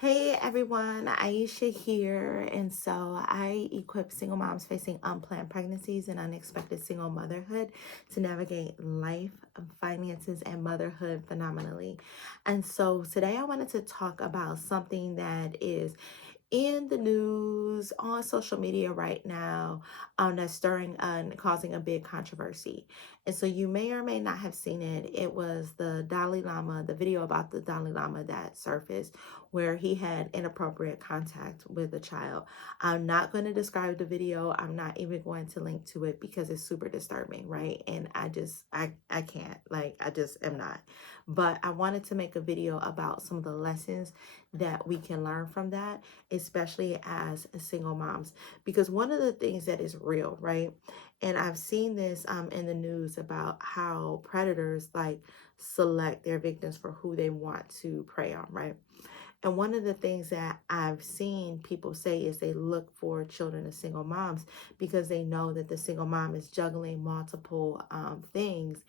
Hey everyone, Aisha here. And so I equip single moms facing unplanned pregnancies and unexpected single motherhood to navigate life, finances, and motherhood phenomenally. And so today I wanted to talk about something that is in the news on social media right now, that's stirring and causing a big controversy. And so you may or may not have seen it. It was the Dalai Lama, the video about the Dalai Lama that surfaced where he had inappropriate contact with a child. I'm not going to describe the video. I'm not even going to link to it because it's super disturbing, right? And I can't, like, I just am not. But I wanted to make a video about some of the lessons that we can learn from that, especially as single moms. Because one of the things that is real, right? And I've seen this in the news about how predators like select their victims for who they want to prey on, right? And one of the things that I've seen people say is they look for children of single moms because they know that the single mom is juggling multiple things,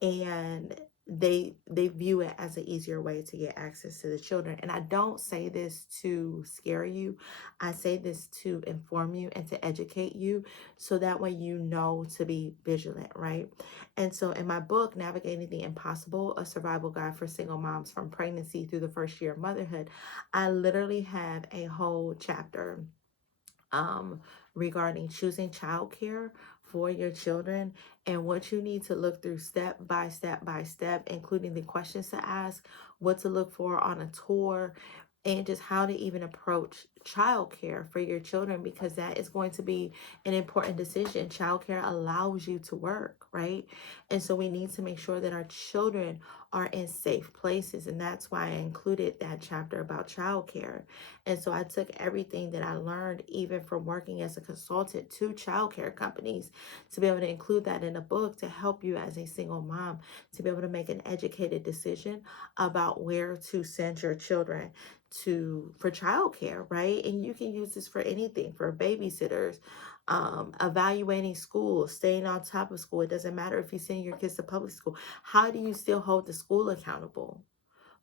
and they view it as an easier way to get access to the children. And I don't say this to scare you. I say this to inform you and to educate you so that way you know to be vigilant, right? And so in my book, Navigating the Impossible, a survival guide for single moms from pregnancy through the first year of motherhood, I literally have a whole chapter um, regarding choosing childcare for your children and what you need to look through step by step by step, including the questions to ask, what to look for on a tour, and just how to even approach childcare for your children because that is going to be an important decision. Childcare allows you to work, right? And so we need to make sure that our children are in safe places. And that's why I included that chapter about childcare. And so I took everything that I learned, even from working as a consultant to childcare companies, to be able to include that in a book to help you as a single mom to be able to make an educated decision about where to send your children to for childcare, right? And you can use this for anything, for babysitters, evaluating school, staying on top of school. It doesn't matter if you send your kids to public school. How do you still hold the school accountable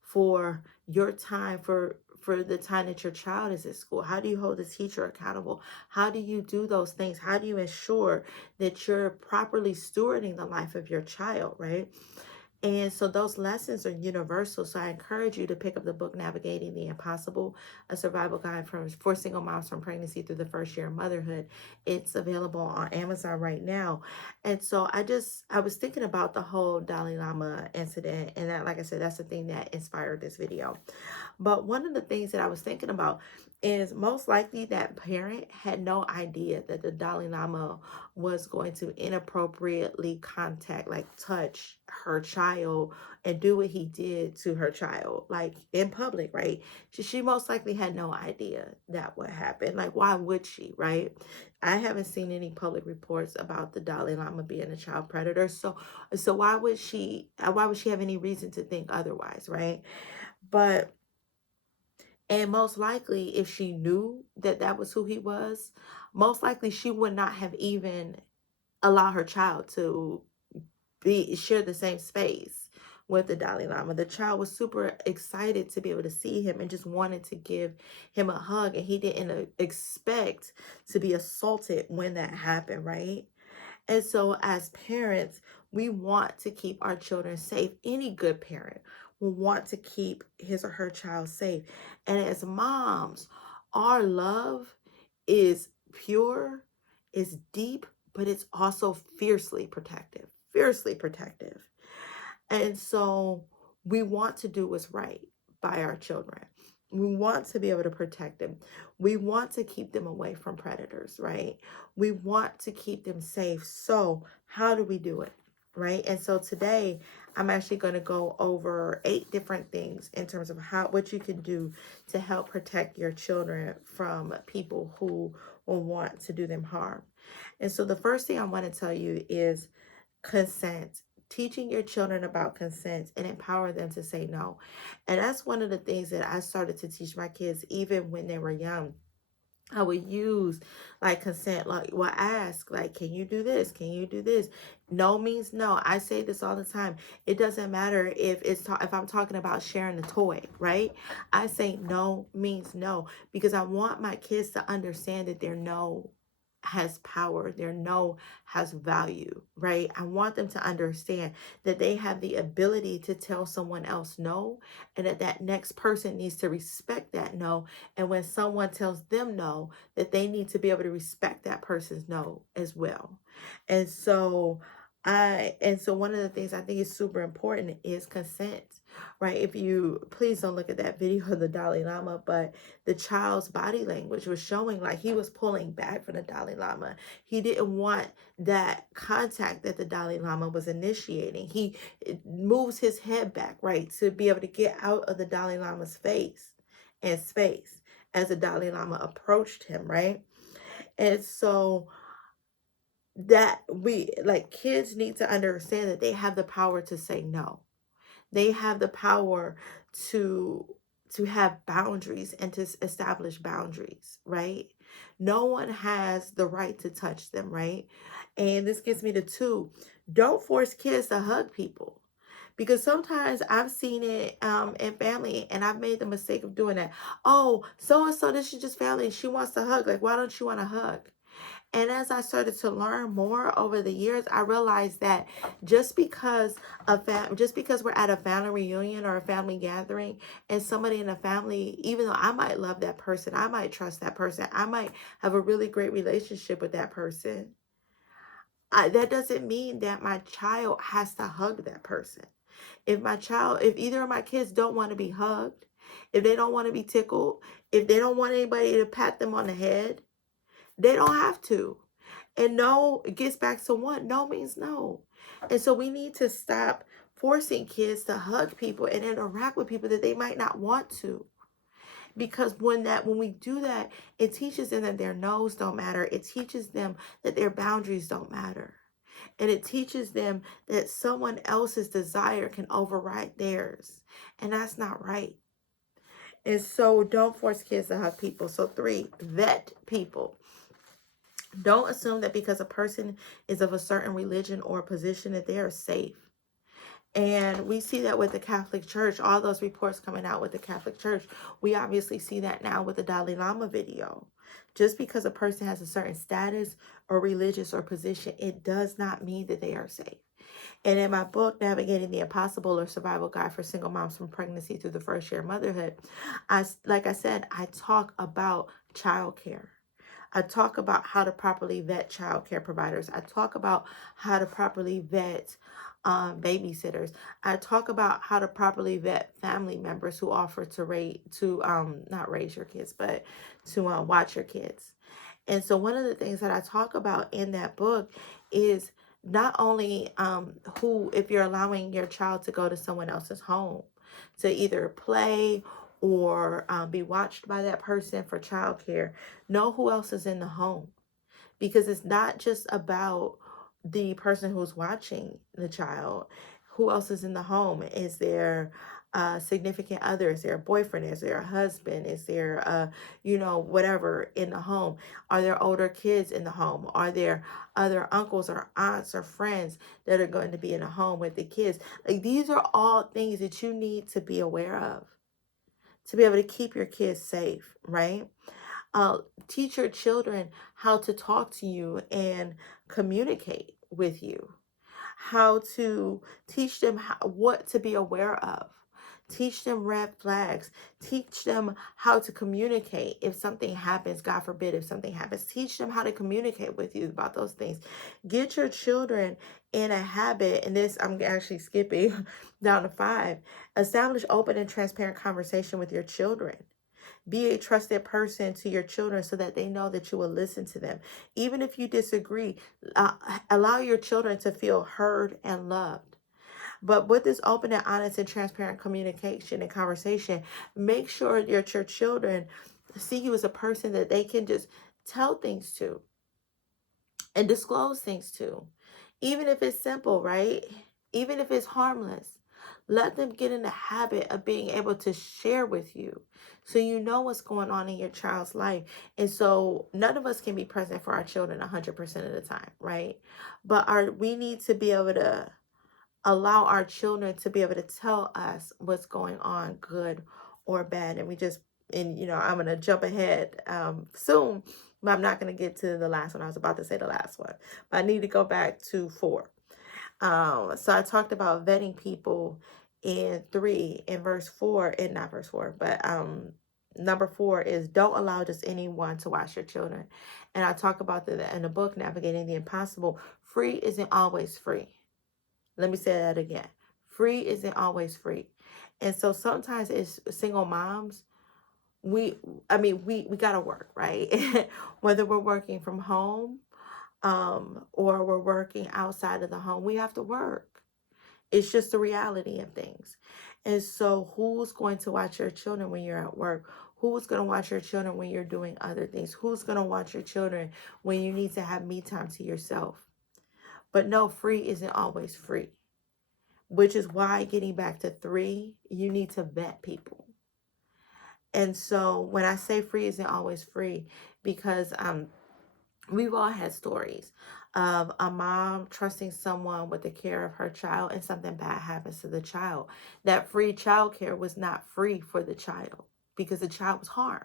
for your time, for the time that your child is at school? How do you hold the teacher accountable? How do you do those things? How do you ensure that you're properly stewarding the life of your child, right? And so those lessons are universal. So I encourage you to pick up the book Navigating the Impossible, a survival guide for single moms from pregnancy through the first year of motherhood. It's available on Amazon right now. And so I was thinking about the whole Dalai Lama incident, and that, like I said, that's the thing that inspired this video. But one of the things that I was thinking about is most likely that parent had no idea that the Dalai Lama was going to inappropriately contact, like touch her child and do what he did to her child, like in public, right? She most likely had no idea that would happen. Like, why would she, right? I haven't seen any public reports about the Dalai Lama being a child predator. So why would she have any reason to think otherwise, right? But and most likely, if she knew that that was who he was, most likely she would not have even allowed her child to be share the same space with the Dalai Lama. The child was super excited to be able to see him and just wanted to give him a hug, and he didn't expect to be assaulted when that happened, right? And so, as parents, we want to keep our children safe. Any good parent will want to keep his or her child safe. And as moms, our love is pure, is deep, but it's also fiercely protective. Fiercely protective. And so we want to do what's right by our children. We want to be able to protect them. We want to keep them away from predators, right? We want to keep them safe. So, how do we do it? Right? And so today I'm actually going to go over 8 different things in terms of what you can do to help protect your children from people who will want to do them harm. And so the first thing I want to tell you is consent. Teaching your children about consent and empower them to say no. And that's one of the things that I started to teach my kids even when they were young. I would use like consent, like, well, ask, like, can you do this? Can you do this? No means no. I say this all the time. It doesn't matter if if I'm talking about sharing a toy, right? I say no means no because I want my kids to understand that their no has power, their no has value, right? I want them to understand that they have the ability to tell someone else no, and that that next person needs to respect that no, and when someone tells them no, that they need to be able to respect that person's no as well. And so one of the things I think is super important is consent, right? If you please don't look at that video of the Dalai Lama, but the child's body language was showing like he was pulling back from the Dalai Lama. He didn't want that contact that the Dalai Lama was initiating. He moves his head back, right, to be able to get out of the Dalai Lama's face and space as the Dalai Lama approached him, right? And so that we like kids need to understand that they have the power to say no. They have the power to have boundaries and to establish boundaries, right? No one has the right to touch them, right? And this gets me to two. Don't force kids to hug people. Because sometimes I've seen it in family and I've made the mistake of doing that. Oh, so and so, this is just family. She wants to hug. Like, why don't you want to hug? And as I started to learn more over the years, I realized that just because we're at a family reunion or a family gathering, and somebody in the family, even though I might love that person, I might trust that person, I might have a really great relationship with that person, that doesn't mean that my child has to hug that person. If either of my kids don't want to be hugged, if they don't want to be tickled, if they don't want anybody to pat them on the head, they don't have to. And no, it gets back to one. No means no. And so we need to stop forcing kids to hug people and interact with people that they might not want to. Because when we do that, it teaches them that their no's don't matter. It teaches them that their boundaries don't matter. And it teaches them that someone else's desire can override theirs. And that's not right. And so don't force kids to hug people. So three, vet people. Don't assume that because a person is of a certain religion or position that they are safe. And we see that with the Catholic Church, all those reports coming out with the Catholic Church. We obviously see that now with the Dalai Lama video. Just because a person has a certain status or religious or position, it does not mean that they are safe. And in my book, Navigating the Impossible or Survival Guide for Single Moms from Pregnancy Through the First Year of Motherhood, I talk about childcare. I talk about how to properly vet childcare providers. I talk about how to properly vet babysitters. I talk about how to properly vet family members who offer not raise your kids, but to watch your kids. And so one of the things that I talk about in that book is not only if you're allowing your child to go to someone else's home to either play or be watched by that person for childcare, know who else is in the home, because it's not just about the person who's watching the child. Who else is in the home? Is there a significant other? Is there a boyfriend? Is there a husband? Is there whatever in the home? Are there older kids in the home? Are there other uncles or aunts or friends that are going to be in the home with the kids? Like, these are all things that you need to be aware of to be able to keep your kids safe, right? Teach your children how to talk to you and communicate with you, how to teach them what to be aware of. Teach them red flags. Teach them how to communicate if something happens, God forbid, if something happens. Teach them how to communicate with you about those things. Get your children in a habit, and this I'm actually skipping down to 5. Establish open and transparent conversation with your children. Be a trusted person to your children so that they know that you will listen to them. Even if you disagree, allow your children to feel heard and loved. But with this open and honest and transparent communication and conversation, make sure that your children see you as a person that they can just tell things to and disclose things to. Even if it's simple, right? Even if it's harmless. Let them get in the habit of being able to share with you so you know what's going on in your child's life. And so none of us can be present for our children 100% of the time, right? But we need to be able to allow our children to be able to tell us what's going on, good or bad. And I'm going to jump ahead soon, but I'm not going to get to the last one. I was about to say the last one, but I need to go back to 4. So I talked about vetting people in 3, in verse 4, and not verse 4, but number 4 is don't allow just anyone to watch your children. And I talk about that in the book, Navigating the Impossible. Free isn't always free. Let me say that again. Free isn't always free. And so sometimes it's single moms, we gotta work, right? Whether we're working from home, or we're working outside of the home, we have to work. It's just the reality of things. And so who's going to watch your children when you're at work? Who's going to watch your children when you're doing other things? Who's going to watch your children when you need to have me time to yourself? But no, free isn't always free, which is why, getting back to 3, you need to vet people. And so when I say free isn't always free, because we've all had stories of a mom trusting someone with the care of her child and something bad happens to the child. That free childcare was not free for the child because the child was harmed.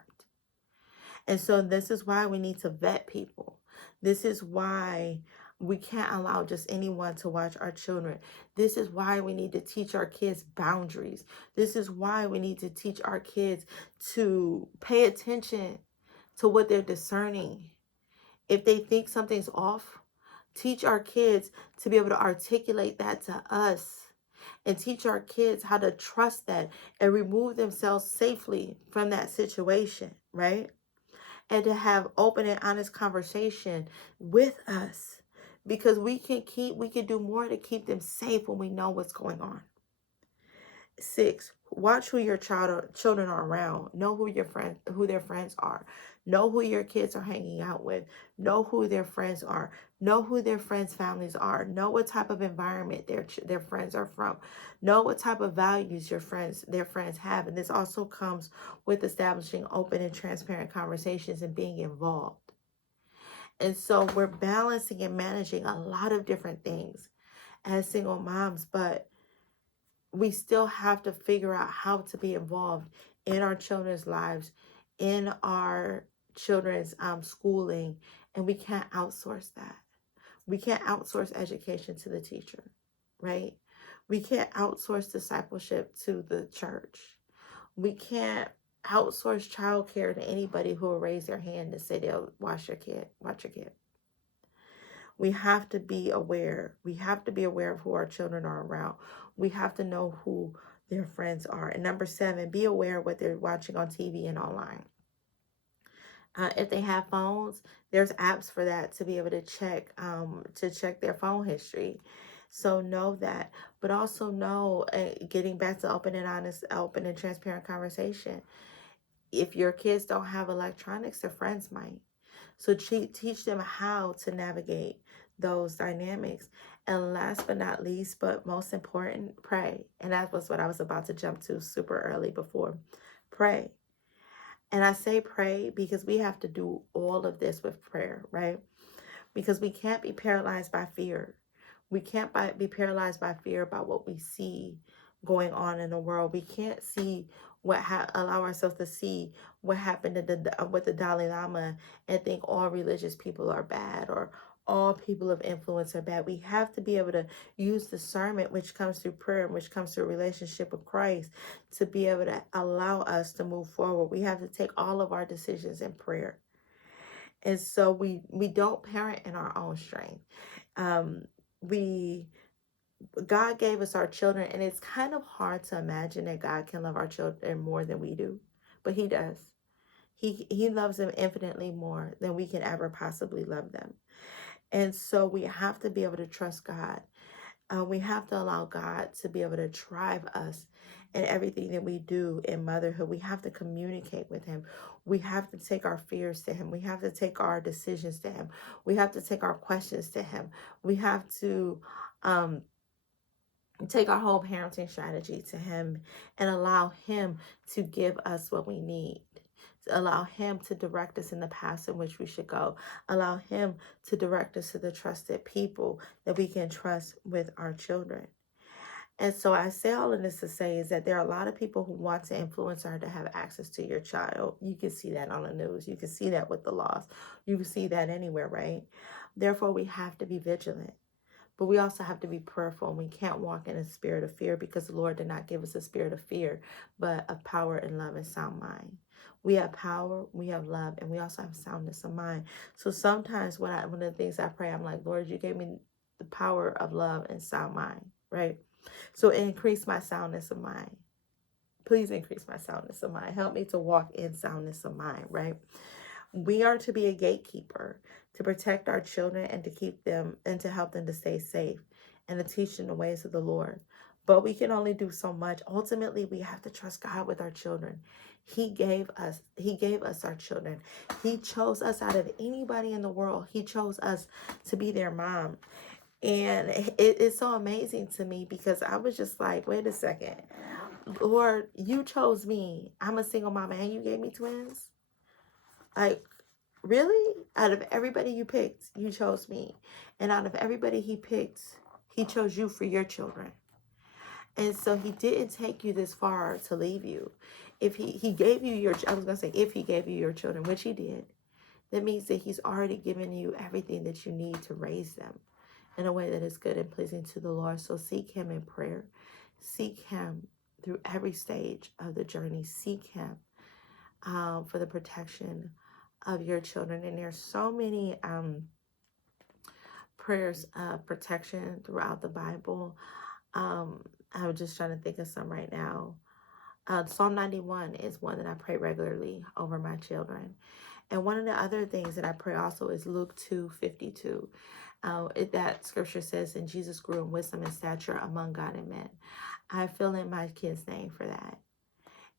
And so this is why we need to vet people. This is why we can't allow just anyone to watch our children. This is why we need to teach our kids boundaries. This is why we need to teach our kids to pay attention to what they're discerning. If they think something's off, teach our kids to be able to articulate that to us, and teach our kids how to trust that and remove themselves safely from that situation, right? And to have open and honest conversation with us, because we can do more to keep them safe when we know what's going on. 6, watch who your children are around. Know who their friends are. Know who your kids are hanging out with. Know who their friends are. Know who their friends' families are. Know what type of environment their friends are from. Know what type of values their friends have. And this also comes with establishing open and transparent conversations and being involved. And so we're balancing and managing a lot of different things as single moms, but we still have to figure out how to be involved in our children's lives, in our children's schooling, and we can't outsource that. We can't outsource education to the teacher, right? We can't outsource discipleship to the church. We can't outsource childcare to anybody who will raise their hand and say they'll watch your kid. We have to be aware. We have to be aware of who our children are around. We have to know who their friends are. And number 7, be aware of what they're watching on TV and online. If they have phones, there's apps for that to be able to check their phone history. So know that, but also know, getting back to open and transparent conversation. If your kids don't have electronics, their friends might. So teach them how to navigate those dynamics. And last but not least, but most important, pray. And that was what I was about to jump to super early before. Pray. And I say pray because we have to do all of this with prayer, right? Because we can't be paralyzed by fear. We can't be paralyzed by fear about what we see going on in the world. We can't see allow ourselves to see what happened with the Dalai Lama and think all religious people are bad or all people of influence are bad. We have to be able to use discernment, which comes through prayer and which comes through a relationship with Christ, to be able to allow us to move forward. We have to take all of our decisions in prayer. And so we don't parent in our own strength. God gave us our children, and it's kind of hard to imagine that God can love our children more than we do, but he does. He loves them infinitely more than we can ever possibly love them. And so we have to be able to trust God. We have to allow God to be able to drive us in everything that we do in motherhood. We have to communicate with him. We have to take our fears to him. We have to take our decisions to him. We have to take our questions to him. We have to take our whole parenting strategy to him and allow him to give us what we need. Allow him to direct us in the path in which we should go. Allow him to direct us to the trusted people that we can trust with our children. And so I say all of this to say is that there are a lot of people who want to influence her to have access to your child. You can see that on the news. You can see that with the laws. You can see that anywhere, right? Therefore, we have to be vigilant. But we also have to be prayerful, and we can't walk in a spirit of fear, because the Lord did not give us a spirit of fear, but of power and love and sound mind. We have power, we have love, and we also have soundness of mind. So sometimes one of the things I pray, I'm like, Lord, you gave me the power of love and sound mind, right? So increase my soundness of mind. Please increase my soundness of mind. Help me to walk in soundness of mind, right? We are to be a gatekeeper to protect our children and to keep them and to help them to stay safe and to teach them the ways of the Lord. But we can only do so much. Ultimately, we have to trust God with our children. He gave us our children. He chose us out of anybody in the world. He chose us to be their mom. And it's so amazing to me, because I was just like, wait a second. Lord, you chose me. I'm a single mom and you gave me twins. Like, really? Out of everybody you picked, you chose me. And out of everybody he picked, he chose you for your children. And so he didn't take you this far to leave you. If he gave you your, I was going to say, if he gave you your children, which he did, that means that he's already given you everything that you need to raise them in a way that is good and pleasing to the Lord. So seek him in prayer. Seek him through every stage of the journey. Seek him for the protection of your children. And there's so many prayers of protection throughout the Bible. I'm just trying to think of some right now. Psalm 91 is one that I pray regularly over my children. And one of the other things that I pray also is Luke 2:52. That scripture says, and Jesus grew in wisdom and stature among God and men. I fill in my kid's name for that.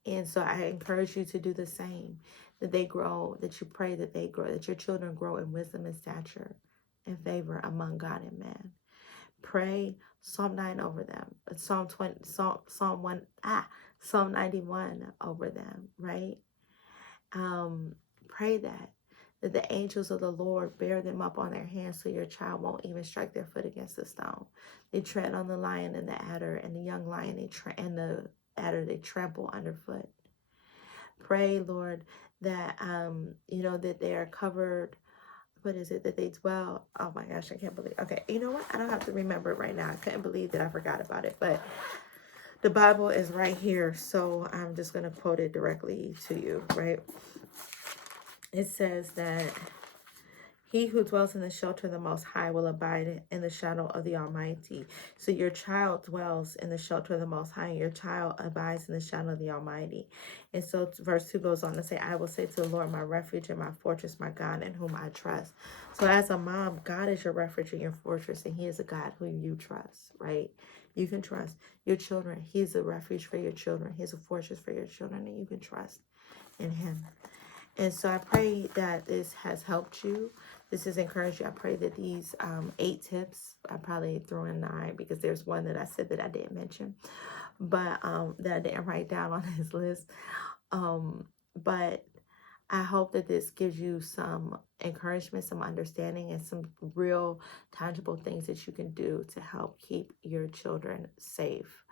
And so I encourage you to do the same, that they grow, that you pray that they grow, that your children grow in wisdom and stature and favor among God and man. Pray Psalm 9 over them, Psalm 91 over them, right? Pray that the angels of the Lord bear them up on their hands, so your child won't even strike their foot against a stone. They tread on the lion and the adder, and the young lion and the adder they trample underfoot. Pray, Lord, that that they are covered. What is it that they dwell? Oh my gosh, I can't believe. Okay, you know what? I don't have to remember it right now. I couldn't believe that I forgot about it, but the Bible is right here, so I'm just going to quote it directly to you, right? It says that he who dwells in the shelter of the Most High will abide in the shadow of the Almighty. So your child dwells in the shelter of the Most High, and your child abides in the shadow of the Almighty. And so verse 2 goes on to say, I will say to the Lord, my refuge and my fortress, my God, in whom I trust. So as a mom, God is your refuge and your fortress, and he is a God whom you trust, right? You can trust your children. He is a refuge for your children. He is a fortress for your children, and you can trust in him. And so I pray that this has helped you. This has encouraged you. I pray that these 8 tips, I probably threw in 9 because there's one that I said that I didn't mention, but that I didn't write down on this list. But I hope that this gives you some encouragement, some understanding, and some real tangible things that you can do to help keep your children safe.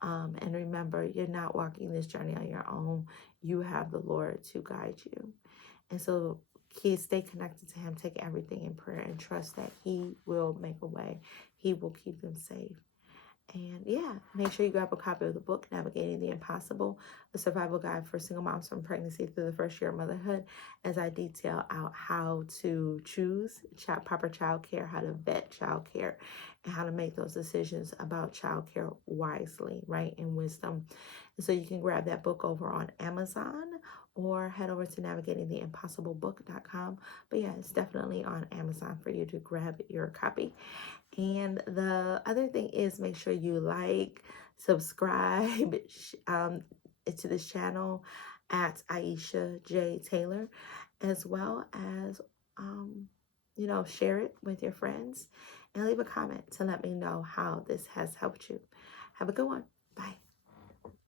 And remember, you're not walking this journey on your own. You have the Lord to guide you. And so stay connected to him. Take everything in prayer and trust that he will make a way. He will keep them safe. And yeah, make sure you grab a copy of the book, Navigating the Impossible, a survival guide for single moms from pregnancy through the first year of motherhood, as I detail out how to choose proper childcare, how to vet childcare, and how to make those decisions about childcare wisely, right, in wisdom. And so you can grab that book over on Amazon or head over to navigatingtheimpossiblebook.com. But yeah, it's definitely on Amazon for you to grab your copy. And the other thing is, make sure you like, subscribe to this channel at Aisha J. Taylor, as well as, share it with your friends and leave a comment to let me know how this has helped you. Have a good one. Bye.